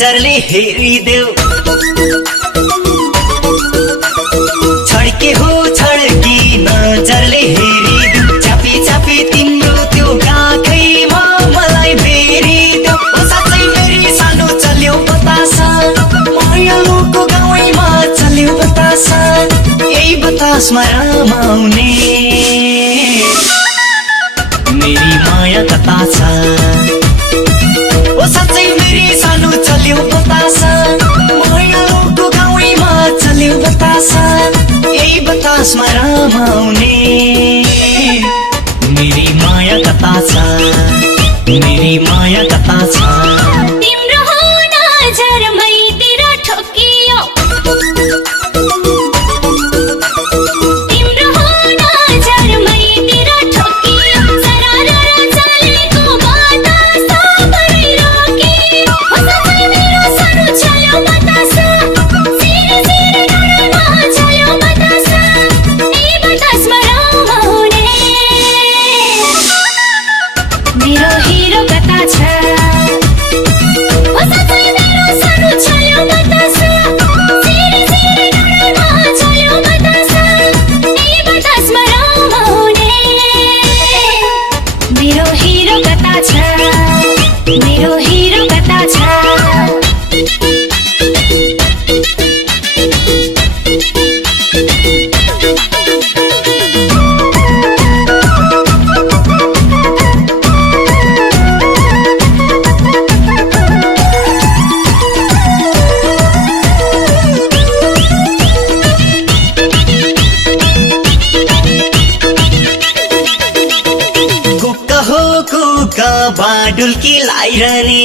नजरले हेरिदेऊ छड्के हो छड्की नजरले हेरिदेऊ चापी चापी तिम्रो त्यो गाखैमा मलाई फेरिदेऊ ओ साँच्चै फेरि सानो चल्यो बतासा मायालुको गाउँमा चल्यो बतासा यही बतासमा रमाउने मेरी माया कता छ ओ साँच्चै फेरि सानो चल्यो बतासा मायालुको गाउँमा चल्यो बतासा यही बतासमा रमाउने मेरी माया कता छ मेरी माया कता छ तिम्रो हो नजर मैतिर ठोकियो तिम्रो हो नजर मैतिर ठोकियो सरारा चलेको बतासा बढी रोकियो ओ साँच्चै मेरो सानो चल्यो बतासा सिरे सिरे डरमा चल्यो बतासा यही बतासमा रमाउने मेरो हिरो कता छ ओ साँच्चै मेरो सानो चल्यो बतासा सिरे सिरे डरमा चल्यो बतासा यही बतासमा रमाउने मेरो हिरो कता छ मेरो हिरो कता छ कुक्का हो कुक्का बाडुल्की लाइरहने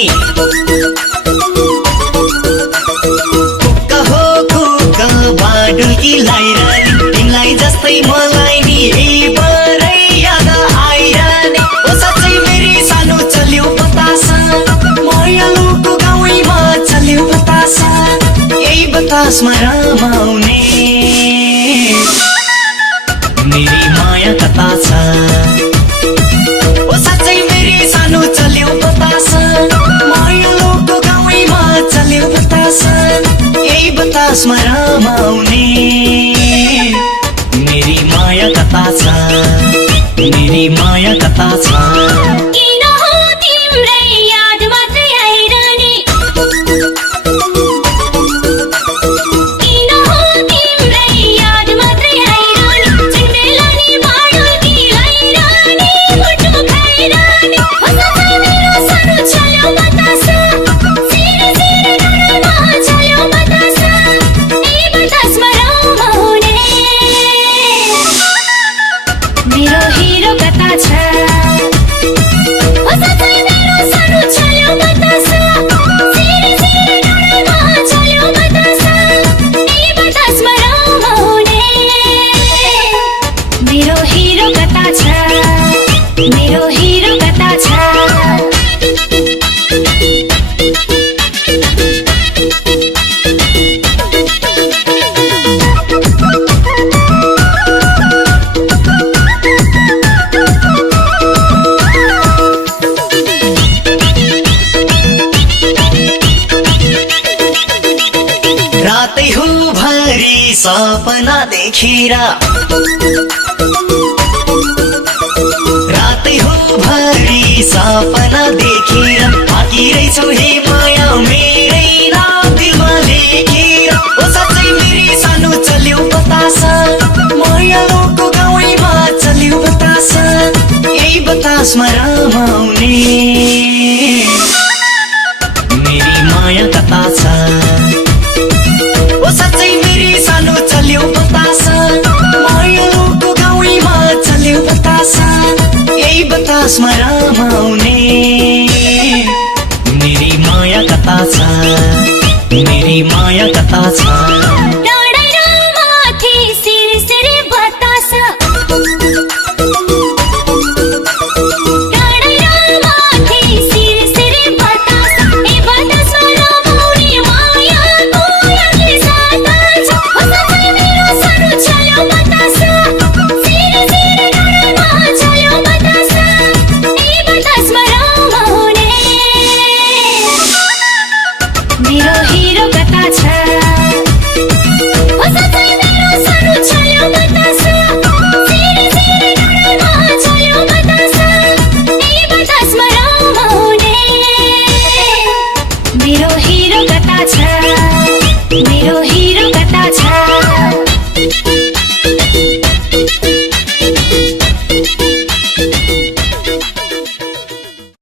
कुक्का हो कुक्का बाडुल्की लाइरहने तिमीलाई जस्तै मलाई नि परै याद आइरहने ओ साँच्चै फेरि सानो चल्यो बतासा मायालुको गाउँमा चल्यो बतासा यही बतासमा रमाउने मेरी माया कता छ ओ साँच्चै फेरि सानो चल्यो बतासा मायालुको गाउँमा चल्यो बतासा यही बतासमा रमाउने मेरी माया कता छ मेरी माया कता छ किन हो तिम्रै याद मात्रै आइरहने किन हो तिम्रै याद मात्रै आइरहने जन्मेला नि बाडुल्की लाइरहने मुटु खाइरहने ओ साँच्चै मेरो सानो चल्यो बतासा सिरे सिरे डरमा चल्यो बतासा यही बतासमा रमाउने मेरो हिरो कता छ ओ साँच्चै मेरो सानो चल्यो बतासा सिरे सिरे डरमा चल्यो बतासा यही बतासमा रमाउने मेरो हिरो कता छ मेरो हिरो कता छ रातै हो भरि सपना देखेर रातै हो भरि सपना देखेर आकी रहेछौ हे माया मेरै